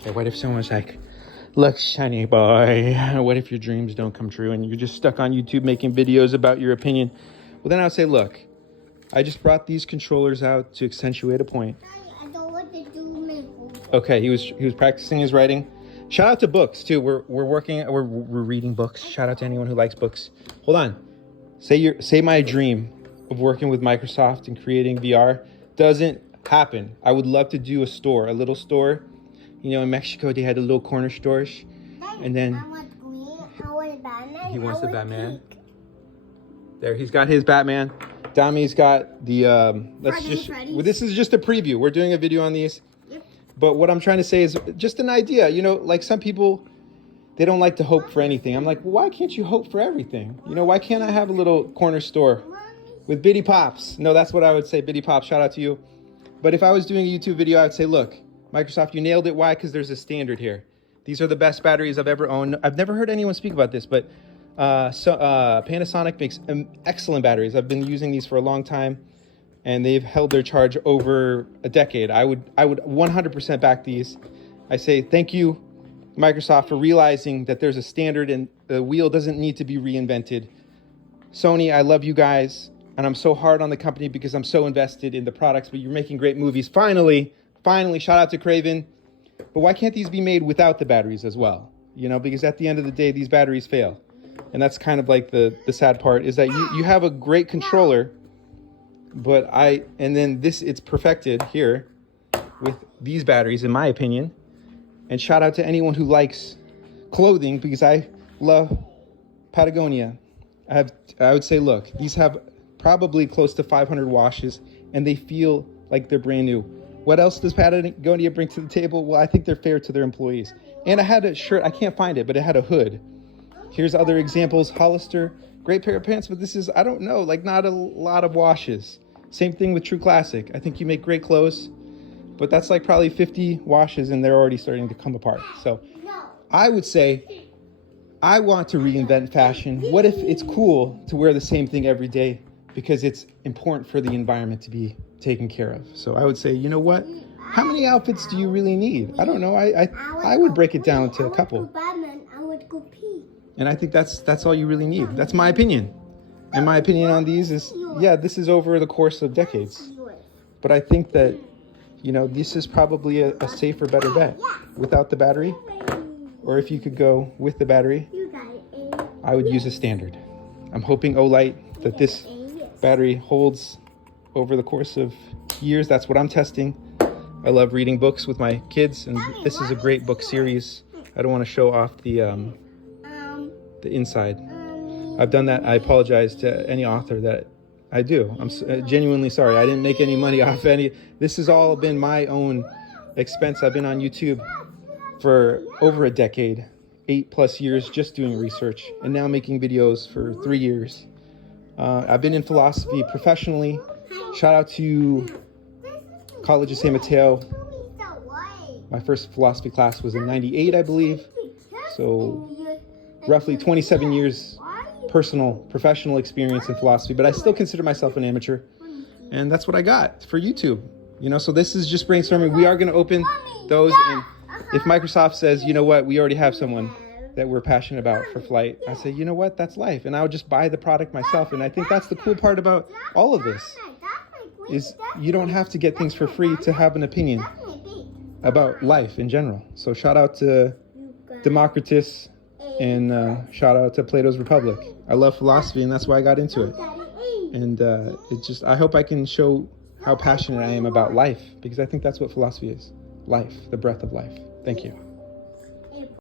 Okay, what if someone's like, look, Shiny boy, what if your dreams don't come true and you're just stuck on YouTube making videos about your opinion? Well, then I would say, look, I just brought these controllers out to accentuate a point. I don't want to do my homework. Okay, he was practicing his writing. Shout out to books too. We're reading books. Shout out to anyone who likes books. Hold on. Say my dream of working with Microsoft and creating VR doesn't happen. I would love to do a little store. You know, in Mexico they had the little corner stores, and then I want green. I want Batman. he wants I the want Batman. pink. There, he's got his Batman. Dami's got the Freddy's. well, this is just a preview. We're doing a video on these. Yep. But what I'm trying to say is just an idea. You know, like some people, they don't like to hope for anything. I'm like, why can't you hope for everything? You know, why can't I have a little corner store with Bitty Pops? No, that's what I would say. Bitty Pops, shout out to you. But if I was doing a YouTube video, I would say, look, Microsoft, you nailed it. Why? Because there's a standard here. These are the best batteries I've ever owned. I've never heard anyone speak about this, but Panasonic makes excellent batteries. I've been using these for a long time, and they've held their charge over a decade. I would 100% back these. I say thank you, Microsoft, for realizing that there's a standard and the wheel doesn't need to be reinvented. Sony, I love you guys, and I'm so hard on the company because I'm so invested in the products, but you're making great movies. Finally, shout out to Craven. But why can't these be made without the batteries as well? You know, because at the end of the day, these batteries fail. And that's kind of like the sad part is that you have a great controller, but it's perfected here with these batteries, in my opinion. And shout out to anyone who likes clothing because I love Patagonia. I would say, look, these have probably close to 500 washes and they feel like they're brand new. What else does Patagonia bring to the table? Well, I think they're fair to their employees. And I had a shirt, I can't find it, but it had a hood. Here's other examples. Hollister, great pair of pants, but this is, I don't know, like not a lot of washes. Same thing with True Classic. I think you make great clothes, but that's like probably 50 washes and they're already starting to come apart. So I would say, I want to reinvent fashion. What if it's cool to wear the same thing every day because it's important for the environment to be taken care of? So I would say, you know what? How many outfits do you really need? I don't know. I would break it down to a couple. Batman. I would go pee. And I think that's all you really need. That's my opinion. And my opinion on these is, yeah, this is over the course of decades. But I think that, you know, this is probably a safer, better bet. Without the battery, or if you could go with the battery, I would use a standard. I'm hoping Olight that this battery holds over the course of years. That's what I'm testing. I love reading books with my kids, and this is a great book series. I don't want to show off the inside. I've done that. I apologize to any author that I do. I'm genuinely sorry. I didn't make any money off any. This has all been my own expense. I've been on YouTube for over a decade, 8+ years just doing research, and now making videos for 3 years. I've been in philosophy professionally. Shout out to College of San Mateo. My first philosophy class was in '98, I believe. So roughly 27 years professional experience in philosophy, but I still consider myself an amateur. And that's what I got for YouTube. You know, so this is just brainstorming. We are going to open those, and if Microsoft says, you know what, we already have someone that we're passionate about for flight, I say, you know what, that's life. And I would just buy the product myself. And I think that's the cool part about all of this, is you don't have to get things for free to have an opinion about life in general. So shout out to Democritus and shout out to Plato's Republic. I love philosophy and that's why I got into it. And I hope I can show how passionate I am about life, because I think that's what philosophy is. Life, the breath of life. Thank you.